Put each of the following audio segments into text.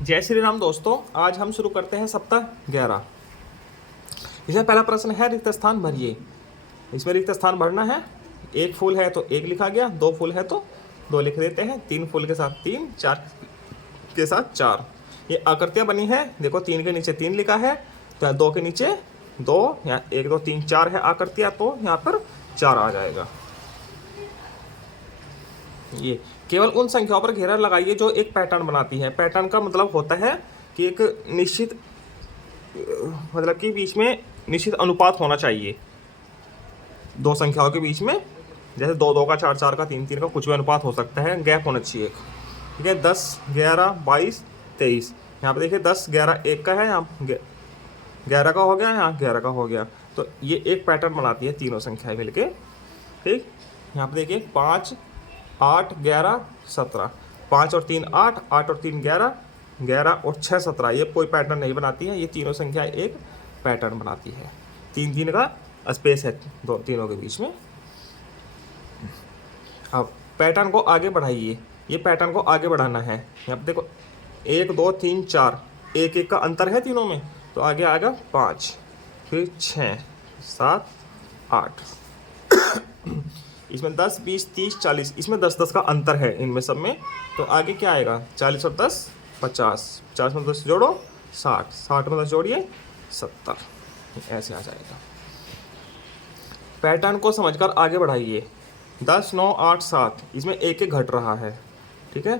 जय श्री राम दोस्तों, आज हम शुरू करते हैं सप्ताह 11। इसमें पहला प्रश्न है रिक्त स्थान भरिए। इसमें रिक्त स्थान भरना है। एक फूल है तो एक लिखा गया, दो फूल है तो दो लिख देते हैं, तीन फूल के साथ तीन, चार के साथ चार। ये आकृतियां बनी है, देखो तीन के नीचे तीन लिखा है तो यहाँ दो के नीचे दो, यहाँ एक दो तीन चार है आकृतियां, तो यहाँ पर चार आ जाएगा। ये केवल उन संख्याओं पर घेरा लगाइए जो एक पैटर्न बनाती है। पैटर्न का मतलब होता है कि एक निश्चित मतलब कि बीच में निश्चित अनुपात होना चाहिए दो संख्याओं के बीच में। जैसे दो दो का, चार चार का, तीन तीन का, कुछ भी अनुपात हो सकता है, गैप होना चाहिए एक। ठीक है, 10 11 22 23। यहाँ पे देखिए 10 11 एक का है, यहाँ 11 का हो गया, यहाँ 11 का हो गया। तो ये एक पैटर्न बनाती है तीनों संख्याएं मिलके। ठीक, यहाँ पे देखिए 5 8 11 17, 5 और 3 8, 8 और 3 11, 11 और 6 17। ये कोई पैटर्न नहीं बनाती है, ये तीनों संख्याएं एक पैटर्न बनाती है। तीन तीन का स्पेस है दो तीनों के बीच में। अब पैटर्न को आगे बढ़ाइए, ये पैटर्न को आगे बढ़ाना है। यहाँ पे देखो 1 2 3 4, एक एक का अंतर है तीनों में, तो आगे आएगा 5, फिर 6 7 8। इसमें 10 20 30 40, इसमें 10 10 का अंतर है इनमें सब में, तो आगे क्या आएगा 40 और 10 50, 50 में 10 जोड़ो 60, 60 में 10 जोड़िए 70, ऐसे आ जाएगा। पैटर्न को समझकर आगे बढ़ाइए। 10 9 8 7, इसमें एक एक घट रहा है। ठीक है,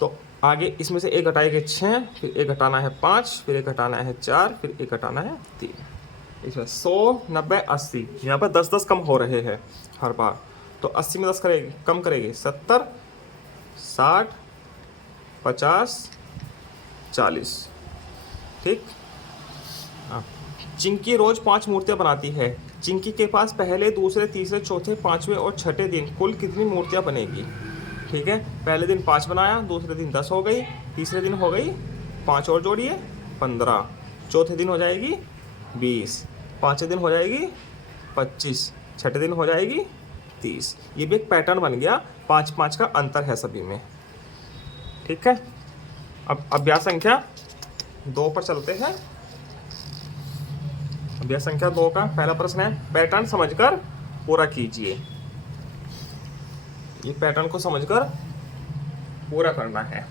तो आगे इसमें से एक घटाएंगे 6, फिर एक घटाना है 5, फिर एक घटाना है 4, फिर एक घटाना है 3। इसमें 100 90 80, यहाँ पर 10 10 कम हो रहे हैं हर बार, तो 80 में 10 करेगी कम करेगी 70 60 50 40। ठीक, चिंकी रोज 5 मूर्तियां बनाती है। चिंकी के पास पहले दूसरे तीसरे चौथे पाँचवें और छठे दिन कुल कितनी मूर्तियां बनेगी। ठीक है, पहले दिन 5 बनाया, दूसरे दिन 10 हो गई, तीसरे दिन हो गई 5 और जोड़िए 15, चौथे दिन हो जाएगी 20, पाँचवें दिन हो जाएगी 25, छठे दिन हो जाएगी 30। ये भी एक पैटर्न बन गया, 5 5 का अंतर है सभी में। ठीक है, अब अभ्यास संख्या 2 पर चलते हैं। अभ्यास संख्या 2 का पहला प्रश्न है, पैटर्न समझकर पूरा कीजिए। ये पैटर्न को समझकर पूरा करना है।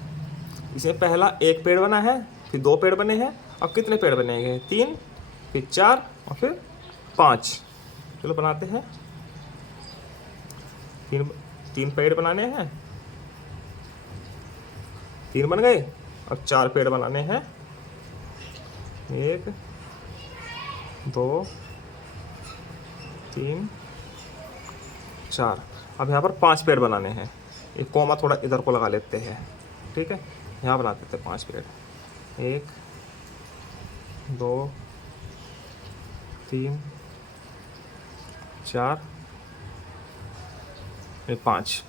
इसमें पहला एक पेड़ बना है, फिर 2 पेड़ बने हैं। अब कितने पेड़ बनेंगे, 3, फिर 4 और फिर 5। चलो बनाते हैं। तीन पेड़ बनाने हैं, 3 बन गए। और 4 पेड़ बनाने हैं, 1 2 3 4। अब यहाँ पर 5 पेड़ बनाने हैं। एक कॉमा थोड़ा इधर को लगा लेते हैं। ठीक है, यहाँ बना देते हैं 5 पेड़, 1 2 3 4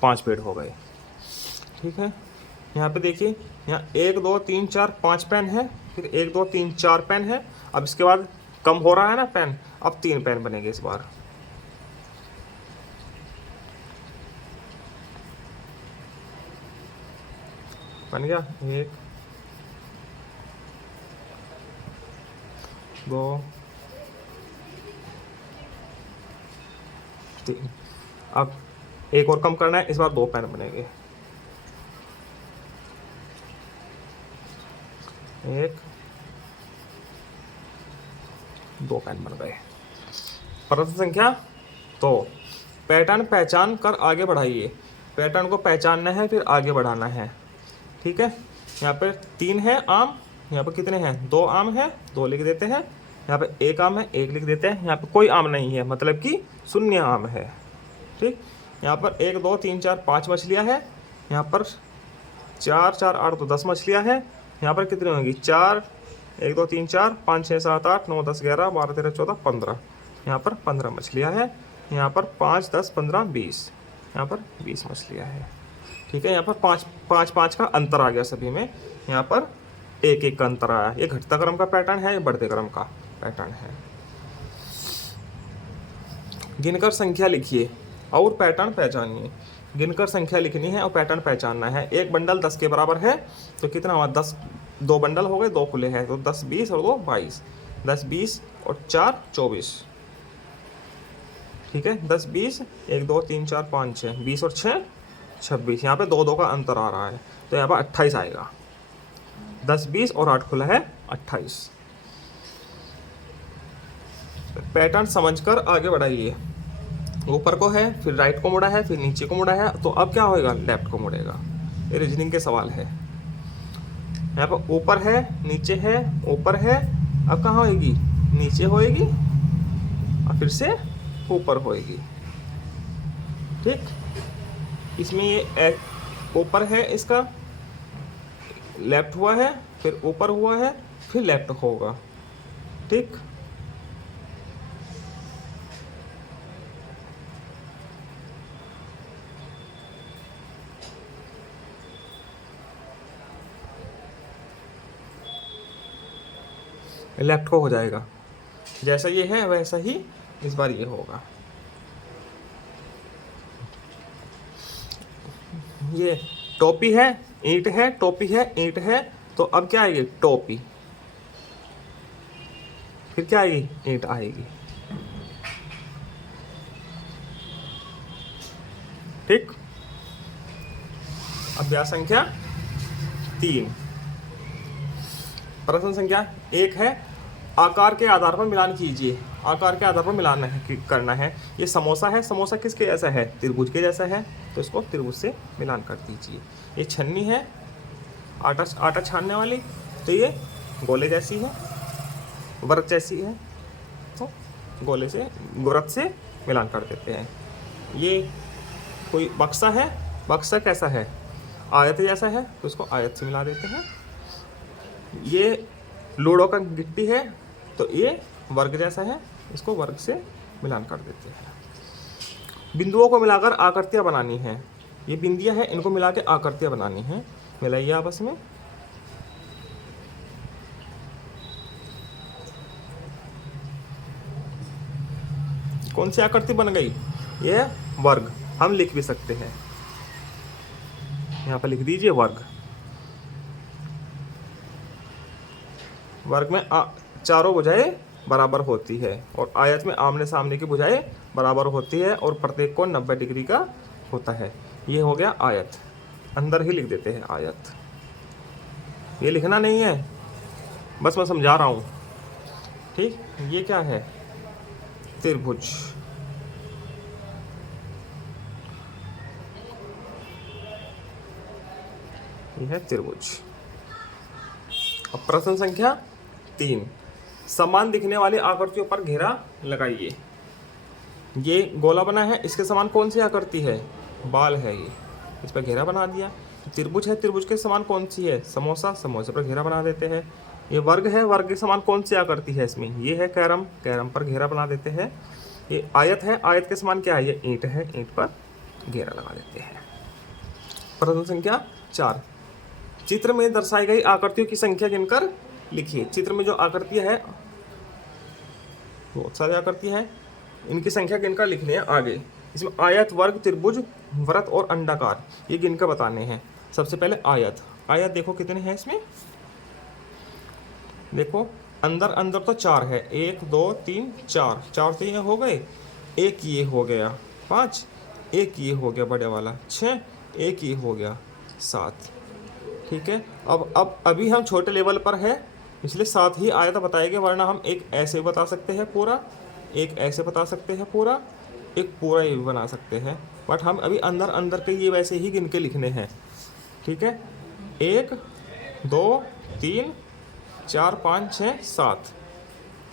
5 पेड़ हो गए। ठीक है, यहाँ पे देखिए, यहाँ 1 2 3 4 5 पेन है, फिर 1 2 3 4 पेन है। अब इसके बाद कम हो रहा है ना पेन, अब 3 पेन बनेंगे इस बार। बन गया 1 2 3। अब एक और कम करना है, इस बार 2 पेन बनेंगे, 1 2 पेन बन गए। प्रश्न संख्या 2, पैटर्न पहचान कर आगे बढ़ाइए। पैटर्न को पहचानना है फिर आगे बढ़ाना है। ठीक है, यहाँ पे 3 है आम, यहाँ पे कितने हैं, 2 आम है, 2 लिख देते हैं। यहाँ पे 1 आम है, 1 लिख देते हैं। यहाँ पे कोई आम नहीं है, मतलब कि शून्य आम है। ठीक, यहाँ पर 1 2 3 4 5 मछलियाँ हैं। यहाँ पर 4 4 8 तो 10 मछलियाँ हैं। यहाँ पर कितनी होंगी, 4 1 2 3 4 5 6 7 8 9 10 11 12 13 14 15। यहाँ पर 15 मछलियाँ हैं। यहाँ पर 5 10 15 20, यहाँ पर 20 मछलियाँ हैं। ठीक है, यहाँ पर 5 5 का अंतर आ गया सभी में। यहाँ पर 1 1 का अंतर आया। ये घटता क्रम का पैटर्न है, ये बढ़ते क्रम का पैटर्न है। गिनकर संख्या लिखिए और पैटर्न पहचानिए। गिनकर संख्या लिखनी है और पैटर्न पहचानना है। एक बंडल 10 के बराबर है तो कितना हुआ, 10, 2 बंडल हो गए, 2 खुले हैं तो 10 20 और 2 22, 10 20 और 4 24, ठीक है। 10 20, 1 2 3 4 5 6, 20 और 6 26, यहाँ पे 2 2 का अंतर आ रहा है तो यहाँ पर 28 आएगा। 10 20 और 8 खुला है 28। पैटर्न समझकर आगे बढ़ाइए। ऊपर को है, फिर राइट को मुड़ा है, फिर नीचे को मुड़ा है, तो अब क्या होएगा, लेफ्ट को मुड़ेगा। ये रीजनिंग के सवाल है। यहाँ पर ऊपर है, नीचे है, ऊपर है, अब कहाँ होएगी, नीचे होएगी और फिर से ऊपर होएगी, ठीक। इसमें ये ऊपर है, इसका लेफ्ट हुआ है, फिर ऊपर हुआ है, फिर लेफ्ट होगा, ठीक। लेफ्ट को हो जाएगा, जैसा ये है वैसा ही इस बार ये होगा। ये टोपी है, ईंट है, टोपी है, ईंट है, तो अब क्या आएगी, टोपी, फिर क्या आएगी, ईंट आएगी, ठीक। अभ्यास संख्या 3। प्रश्न संख्या 1 है, आकार के आधार पर मिलान कीजिए। आकार के आधार पर मिलान करना है। ये समोसा है, समोसा किसके जैसा है, त्रिभुज के जैसा है, तो इसको त्रिभुज से मिलान कर दीजिए। ये छन्नी है, आटा छानने वाली, तो ये गोले जैसी है, वृत्त जैसी है, तो गोले से वृत्त से मिलान कर देते हैं। ये कोई बक्सा है, बक्सा कैसा है, आयत जैसा है, तो इसको आयत से मिला देते हैं। ये लूडो का गिट्टी है, तो ये वर्ग जैसा है, इसको वर्ग से मिलान कर देते हैं। बिंदुओं को मिलाकर आकृतियाँ बनानी है। ये बिंदियाँ हैं, इनको मिला के आकृतियाँ बनानी है। मिलाइए आपस में। कौन सी आकृति बन गई, ये वर्ग। हम लिख भी सकते हैं, यहाँ पर लिख दीजिए वर्ग। वर्ग में चारों भुजाएं बराबर होती है और आयत में आमने सामने की भुजाएं बराबर होती है और प्रत्येक कोण 90 डिग्री का होता है। ये हो गया आयत, अंदर ही लिख देते हैं आयत। ये लिखना नहीं है, बस मैं समझा रहा हूँ, ठीक। ये क्या है, त्रिभुज। ये है त्रिभुज। अब प्रश्न संख्या 3, समान दिखने वाली आकृतियों पर घेरा लगाइए। ये गोला बना है, इसके समान कौन सी आकृति है, बाल है, ये इस पर घेरा बना दिया। त्रिभुज है, त्रिभुज के समान कौन सी है, समोसा, समोसे पर घेरा बना देते हैं। ये वर्ग है, वर्ग के समान कौन सी आकृति है इसमें, ये है कैरम, कैरम पर घेरा बना देते हैं। ये आयत है, आयत के समान क्या है, ये ईंट है, ईंट पर घेरा लगा देते हैं। प्रश्न संख्या 4, चित्र में दर्शाई गई आकृतियों की संख्या गिनकर लिखिए। चित्र में जो आकृतियां है, बहुत सारी आकृतियां हैं, इनकी संख्या गिनकर लिखनी है आगे। इसमें आयत, वर्ग, त्रिभुज, वृत्त और अंडाकार, ये गिनकर बताने हैं। सबसे पहले आयत। आयत देखो कितने हैं इसमें, देखो अंदर अंदर तो 4 है, 1 2 3 4, 4 तो ये हो गए, एक ये हो गया 5, एक ये हो गया बड़े वाला 6, एक ये हो गया 7, ठीक है। अब अभी हम छोटे लेवल पर है, इसलिए 7 ही आयत बताएंगे, वरना हम एक ऐसे बता सकते हैं पूरा, एक ऐसे बता सकते हैं पूरा, एक पूरा ये भी बना सकते हैं, बट हम अभी अंदर अंदर के ये वैसे ही गिन के लिखने हैं, ठीक है। 1 2 3 4 5 6 7,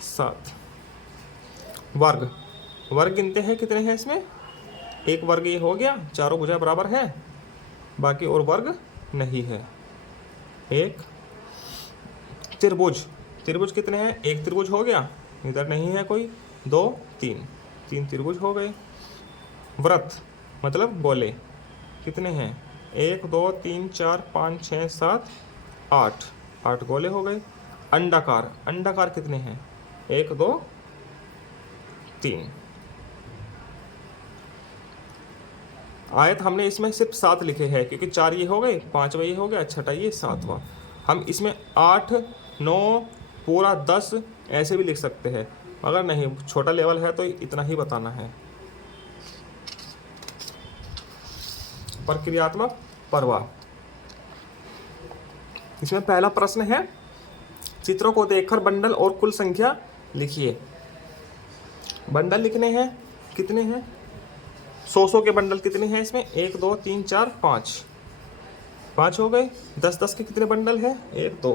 7। वर्ग, वर्ग गिनते हैं कितने हैं इसमें, एक वर्ग ये हो गया, चारों भुजाएं बराबर है, बाकी और वर्ग नहीं है। एक त्रिभुज, त्रिभुज कितने हैं, एक त्रिभुज हो गया, इधर नहीं है कोई, 2 3, 3 त्रिभुज हो गए। वृत्त मतलब गोले कितने हैं, 1 2 3 4 5 6 7 8, 8 गोले हो गए। अंडाकार, अंडाकार कितने हैं, 1 2 3। आयत हमने इसमें सिर्फ 7 लिखे हैं, क्योंकि 4 ये हो गए, 5वां ये हो गया, छठा ये, 7वां। हम इसमें 8, 9, पूरा 10 ऐसे भी लिख सकते हैं, अगर नहीं छोटा लेवल है तो इतना ही बताना है। प्रक्रियात्मक प्रवाह। इसमें पहला प्रश्न है, चित्रों को देखकर बंडल और कुल संख्या लिखिए। बंडल लिखने हैं, कितने हैं? 100 के बंडल कितने हैं इसमें? 1 2 3 4 5, 5 हो गए। 10 के कितने बंडल है? 1 2।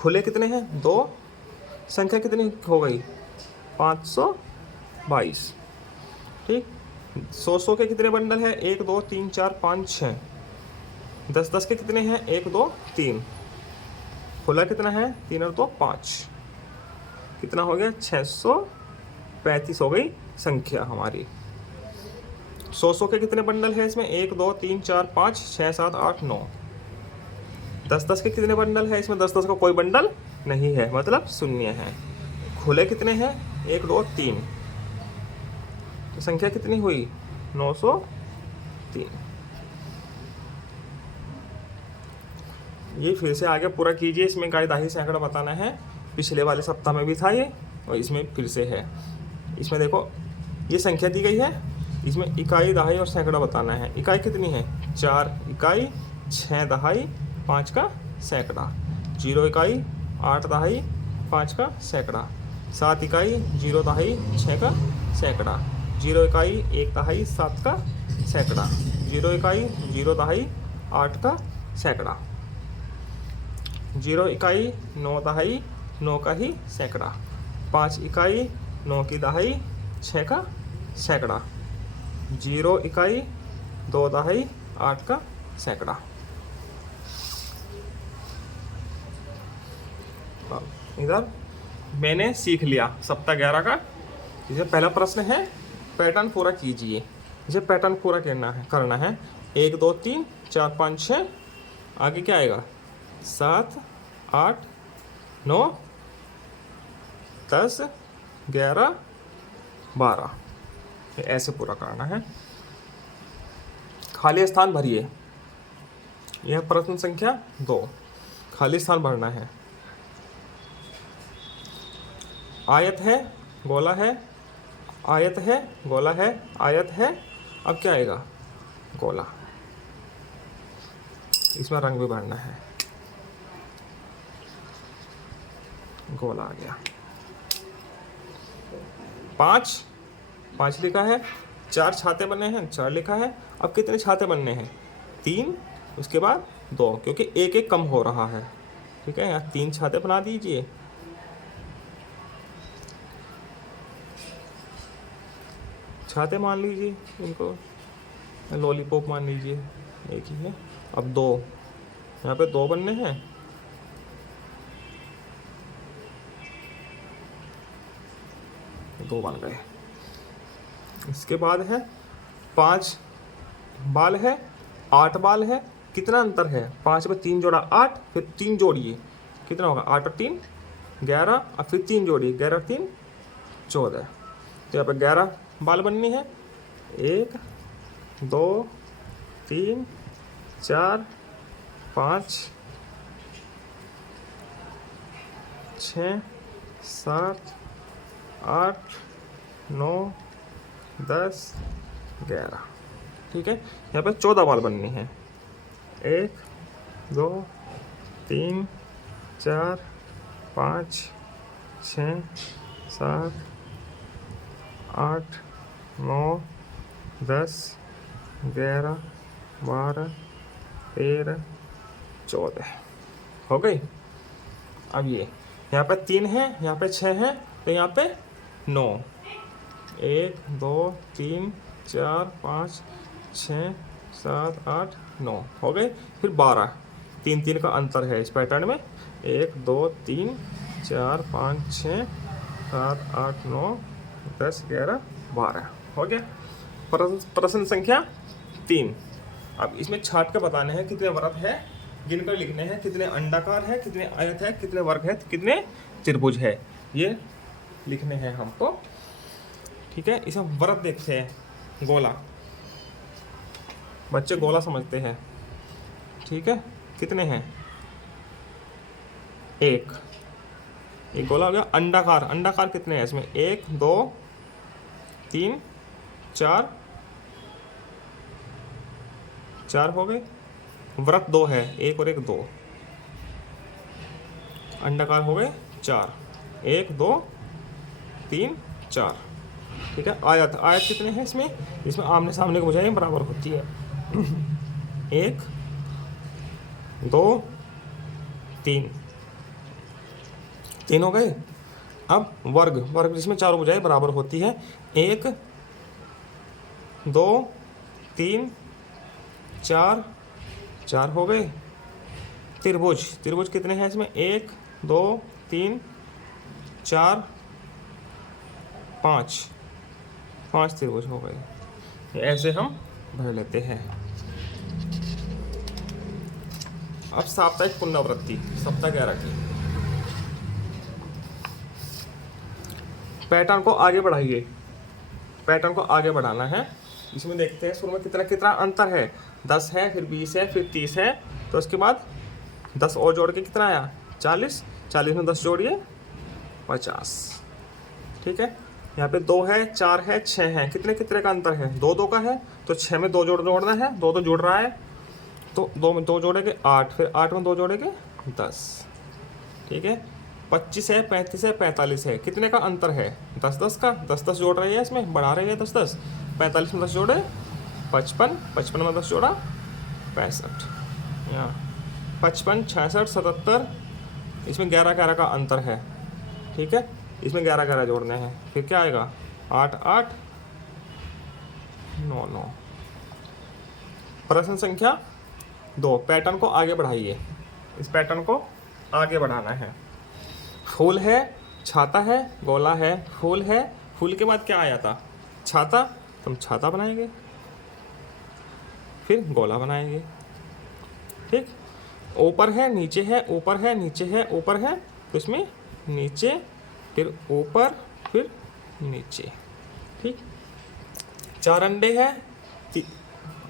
खुले कितने हैं? 2। संख्या कितनी हो गई? 522। ठीक। 100 के कितने बंडल है? 1 2 3 4 5 6। 10 के कितने हैं? 1 2 3। खुला कितना है? 3 और 2 5। कितना हो गया? 635 हो गई संख्या हमारी। 100 के कितने बंडल है इसमें? 1 2 3 4 5 6 7 8 9। 10 के कितने बंडल है इसमें? 10 का कोई बंडल नहीं है, मतलब शून्य है। खुले कितने हैं? 1 2 3। तो संख्या कितनी हुई? 903। ये फिर से आगे पूरा कीजिए। इसमें इकाई दहाई सैकड़ा बताना है, पिछले वाले सप्ताह में भी था ये, और इसमें फिर से है। इसमें देखो ये संख्या दी गई है, इसमें इकाई दहाई और सैकड़ा बताना है। इकाई कितनी है? 4 इकाई, 6 दहाई, 5 का सैकड़ा। 0 इकाई, 8 दहाई, 5 का सैकड़ा। 7 इकाई, 0 दहाई, 6 का सैकड़ा। 0 इकाई, 1 दहाई, 7 का सैकड़ा। 0 इकाई, 0 दहाई, 8 का सैकड़ा। 0 इकाई, 9 दहाई, 9 का ही सैकड़ा। 5 इकाई, 9 की दहाई, 6 का सैकड़ा। 0 इकाई, 2 दहाई, 8 का सैकड़ा। इधर मैंने सीख लिया सप्ताह 11 का। इसे पहला प्रश्न है, पैटर्न पूरा कीजिए। इसे पैटर्न पूरा करना है। 1 2 3 4 5 6, आगे क्या आएगा? 7 8 9 10 11 12, ऐसे पूरा करना है। खाली स्थान भरिए। यह प्रश्न संख्या 2, खाली स्थान भरना है। आयत है, गोला है, आयत है, गोला है, आयत है। अब क्या आएगा? गोला। इसमें रंग भी भरना है। गोला आ गया। 5 लिखा है। 4 छाते बने हैं, 4 लिखा है। अब कितने छाते बनने हैं? 3, उसके बाद 2, क्योंकि एक एक कम हो रहा है। ठीक है, यहाँ 3 छाते बना दीजिए। छाते मान लीजिए इनको, लॉलीपॉप मान लीजिए, एक ही है। अब 2, यहाँ पे 2 बनने हैं। दो बन गए। इसके बाद है 5 बाल है, 8 बाल है। कितना अंतर है? 5 में 3 जोड़ा 8, फिर 3 जोड़िए, कितना होगा? 8 और 3 11, और फिर 3 जोड़िए, 11 और 3 14। तो यहाँ पर 11 बाल बननी है। 1 2 3 4 5 6 7 8 9 10 11। ठीक है, यहाँ पे 14 बाल बननी है। 1 2 3 4 5 6 7 8 9 10 11 12 13 14 हो गई। अब ये यहाँ पे 3 है, यहाँ पे 6 है, तो यहाँ पे 9। 1 2 3 4 5 6 7 8 9 हो गए। फिर 12, 3 3 का अंतर है इस पैटर्न में। 1 2 3 4 5 6 7 8 9 10 11 12 हो गया। प्रश्न संख्या 3। अब इसमें छाट के बताने हैं कितने वृत्त है, गिनकर लिखने हैं। कितने अंडाकार है, कितने आयत है, कितने वर्ग है, कितने त्रिभुज है, ये लिखने हैं हमको। ठीक है, इसमें वृत्त देखते हैं। गोला, बच्चे गोला समझते हैं, ठीक है। कितने हैं? एक गोला हो गया। अंडाकार, अंडाकार कितने हैं इसमें? 1 2 3 4 4 हो गए। व्रत 2 है, 1 और 1 2, अंडाकार हो गए 4, 1 2 3 4, ठीक है। आयत, आयत कितने हैं इसमें? इसमें आमने सामने की भुजाएं बराबर होती है। 1 2 3, 3 हो गए। अब वर्ग, वर्ग जिसमें चारों भुजाएं बराबर होती है। 1 2 3 4, 4 हो गए। त्रिभुज, त्रिभुज कितने हैं इसमें? 1 2 3 4 5, 5 त्रिभुज हो गए। ऐसे हम भर लेते हैं। अब साप्ताहिक पुनरावृत्ति, सप्ताह 11 की। पैटर्न को आगे बढ़ाइए, पैटर्न को आगे बढ़ाना है। इसमें देखते हैं शुरू में कितना कितना अंतर है। 10 है, फिर 20 है, फिर 30 है, तो उसके बाद 10 और जोड़ के कितना आया? 40, 40 में 10 जोड़िए 50, ठीक है। यहाँ पे 2 है, 4 है, 6 है, कितने कितने का अंतर है? 2 2 का है, तो 6 में 2 जोड़ना है, 2 तो जुड़ रहा है, तो 2 में 2 जोड़ेंगे 8, फिर 8 में 2 जोड़ेंगे 10, ठीक है। 25 है, 35 है, 45 है, कितने का अंतर है? 10 10 का, 10 10 जोड़ रही है, इसमें बढ़ा रही है 10 10, 45 में 10 जोड़े 55, 55 में 10 जोड़ा 65, यहाँ 55 66 77, इसमें 11 11 का अंतर है, ठीक है। इसमें 11 11 जोड़ने हैं, फिर क्या आएगा? 8 8 9 9। प्रश्न संख्या 2, पैटर्न को आगे बढ़ाइए। इस पैटर्न को आगे बढ़ाना है। फूल है, छाता है, गोला है, फूल है, फूल के बाद क्या आया था? छाता, तो हम छाता बनाएंगे, फिर गोला बनाएंगे, ठीक। ऊपर है, नीचे है, ऊपर है, नीचे है, ऊपर है, तो इसमें नीचे, फिर ऊपर, फिर नीचे, ठीक। 4 अंडे हैं,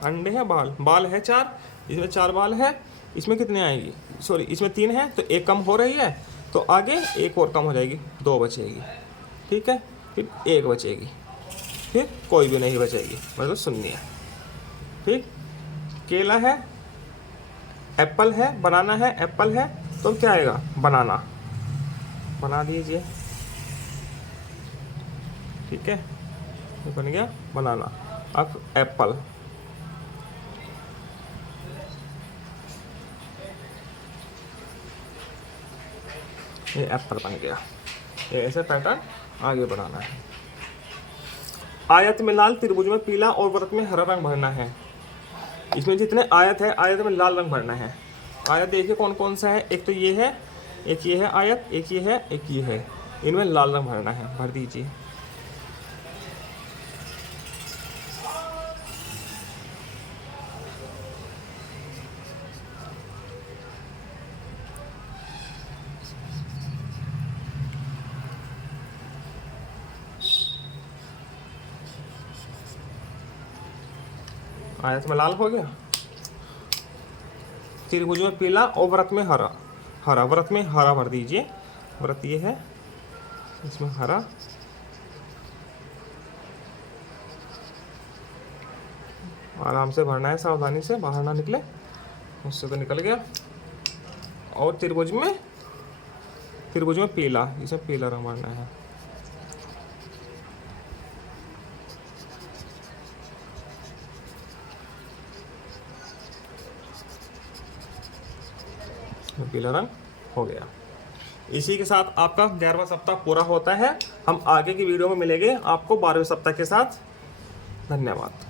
अंडे हैं, बाल, बाल है 4, इसमें 4 बाल है, इसमें कितने आएगी? सॉरी, इसमें 3 है, तो 1 कम हो रही है, तो आगे 1 और कम हो जाएगी, 2 बचेगी, ठीक है। फिर 1 बचेगी, फिर कोई भी नहीं बचेगी, मतलब शून्य, ठीक। केला है, एप्पल है, बनाना है, एप्पल है, तो क्या आएगा? बनाना, बना दीजिए, ठीक है, ये बन गया बनाना। अब एप्पल, ये एप्पल बन गया। ये ऐसे पैटर्न आगे बढ़ाना है। आयत में लाल, त्रिभुज में पीला और वृत्त में हरा रंग भरना है। इसमें जितने आयत है, आयत में लाल रंग भरना है। आयत देखिए कौन कौन सा है, एक तो ये है, एक ये है आयत, एक ये है, एक ये है, इनमें लाल रंग भरना है, भर दीजिए। आयत में लाल हो गया, त्रिभुज में पीला और वृत्त में हरा, हरा, वृत्त में हरा भर दीजिए। वृत्त ये है, इसमें हरा, आराम से भरना है, सावधानी से, बाहर ना निकले, उससे तो निकल गया। और त्रिभुज में पीला, इसमें पीला रंग भरना है। पीला रंग हो गया। इसी के साथ आपका 11वां सप्ताह पूरा होता है। हम आगे की वीडियो में मिलेंगे आपको 12वें सप्ताह के साथ। धन्यवाद।